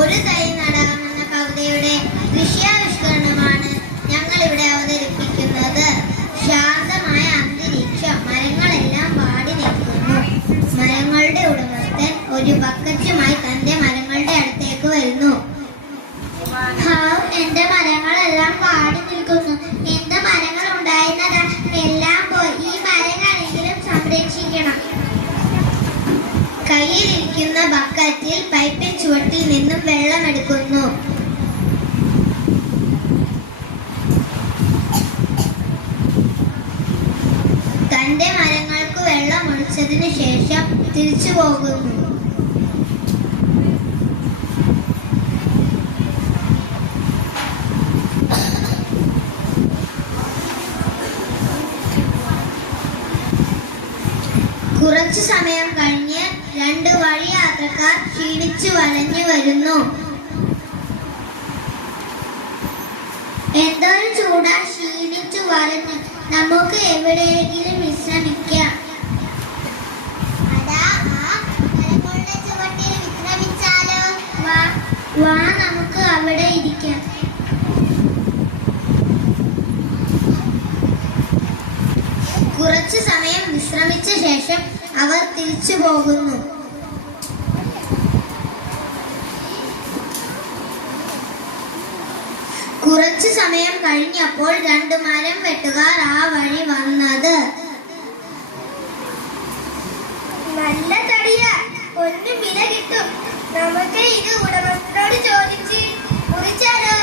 ഒരു തൈ നടാമെന്ന കവിതയുടെ ദൃശ്യാവിഷ്കരണമാണ് ഞങ്ങൾ ഇവിടെ അവതരിപ്പിക്കുന്നത്. ശാന്തമായ അന്തരീക്ഷം, മരങ്ങളെല്ലാം വാടി നിൽക്കുന്നു. മരങ്ങളുടെ ഉടമസ്ഥൻ ഒരു ബക്കറ്റുമായി തന്റെ മരങ്ങളുടെ അടുത്തേക്ക് വരുന്നു. എന്റെ മരങ്ങളെല്ലാം വാടി നിൽക്കുന്നു. എന്റെ മരങ്ങൾ ഉണ്ടായിരുന്നത് എല്ലാം പോയി. ഈ മരങ്ങളെങ്കിലും സംരക്ഷിക്കണം. കയ്യിലിരിക്കുന്ന ബക്കറ്റിൽ പൈപ്പിൻ ചുവട്ടിൽ നിന്നും വെള്ളമെടുക്കുന്നു. തന്റെ മരങ്ങൾക്ക് വെള്ളം ഒഴിച്ചതിന് ശേഷം തിരിച്ചു പോകുന്നു. കുറച്ചു സമയം കഴിഞ്ഞ് രണ്ട് വഴിയാത്രക്കാർ ക്ഷീണിച്ചു വലഞ്ഞു വരുന്നു. എന്തൊരു ചൂടാ, ക്ഷീണിച്ചു വലഞ്ഞു. നമുക്ക് എവിടെയെങ്കിലും വിശ്രമിക്കാം. വിശ്രമിച്ചാലോ? വാ, നമുക്ക് അവിടെ ഇരിക്കാം. കുറച്ചു സമയം വിശ്രമിച്ച ശേഷം അവർ തിരിച്ചു പോകുന്നു. കുറച്ചു സമയം കഴിഞ്ഞപ്പോൾ രണ്ട് മരം വെട്ടുകാർ ആ വഴി വന്നത്. നല്ല തടിയാ, ഒന്ന് വില കിട്ടും. നമുക്ക് ഇത് ഉടമസ്ഥനോട് ചോദിച്ച് മുറിച്ചാലോ?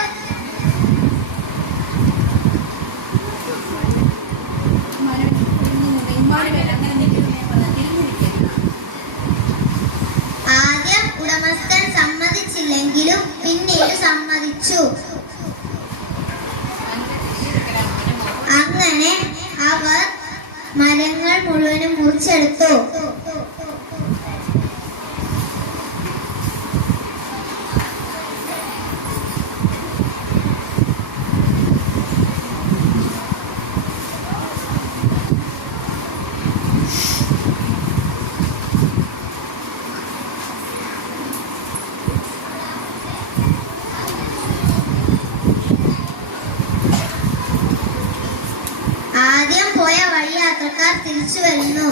ആദ്യം ഉടമസ്ഥൻ സമ്മതിച്ചില്ലെങ്കിലും പിന്നീട് സമ്മതിച്ചു. അങ്ങനെ അവർ മരങ്ങൾ മുഴുവനും മുറിച്ചെടുത്തു. ആദ്യം പോയ വഴി യാത്രക്കാർ തിരിച്ചു വരുന്നു.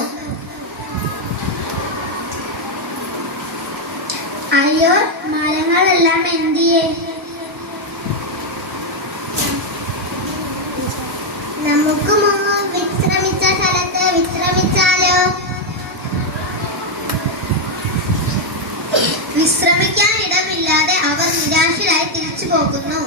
അയ്യോ, മരങ്ങളെല്ലാം എന്തിയെ? നമുക്ക് വിശ്രമിച്ച സ്ഥലത്ത് വിശ്രമിച്ചാലോ? വിശ്രമിക്കാൻ ഇടമില്ലാതെ അവർ നിരാശരായി തിരിച്ചു പോകുന്നു.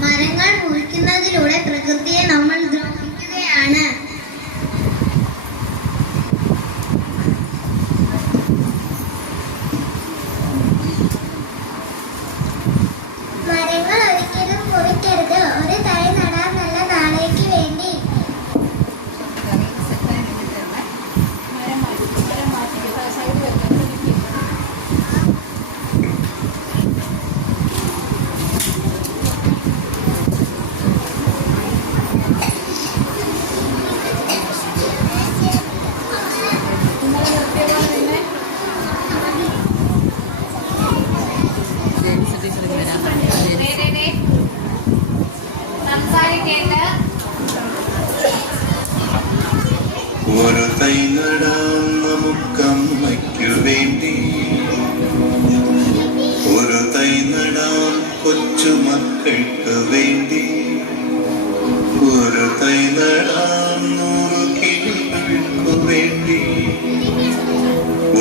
മരങ്ങൾ മുറിക്കുന്നതിലൂടെ പ്രകൃതിയെ നമ്മൾ ദ്രോഹിക്കുകയാണ്. മരങ്ങൾ ഒരിക്കലും മുറിക്കരുത്. ഒരു തൈ നടാൻ, നല്ല നാളേക്ക് വേണ്ടി. ഒരു തൈ നടാം നമുക്കമ്മയ്ക്കു വേണ്ടി, ഒരു തൈ നടാം കൊച്ചുമക്കൾക്ക് വേണ്ടി, ഒരു തൈ നടാം 100 കിളികൾക്കു വേണ്ടി,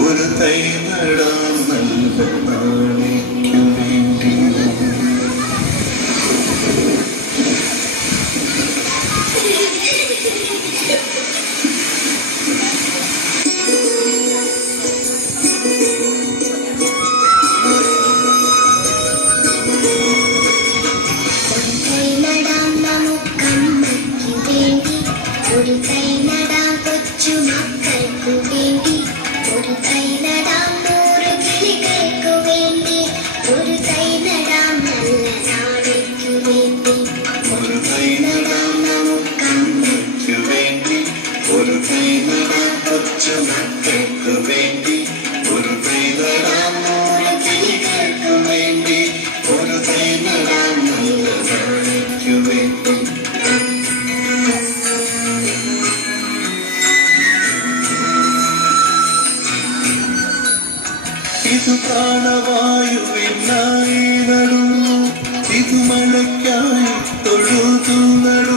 ഒരു തൈ നടാം നല്ല നാളേക്കു വേണ്ടി. ഒരു തൈ നടാം കൊച്ചുമക്കൾക്കു വേണ്ടി, ഒരു തൈ നടാം 100 കിളികൾക്കു വേണ്ടി, ഒരു തൈ നടാം നല്ല നാളേക്കു വേണ്ടി, ഒരു തൈ നടാം നമുക്കമ്മയ്ക്കു വേണ്ടി, ഒരു തൈനടാം കൊച്ചു മക്കൾക്ക് വേണ്ടി, ഒരു തൈനടാം നൂറ് കിളികൾക്ക് വേണ്ടി, ഒരു തൈനടാം നല്ല നാളേക്കു വേണ്ടി. ഇത് പ്രാണവായുവിനായി നടുന്നു, ഇത് മഴയ്ക്കായി തൊഴുതു നടുന്നു.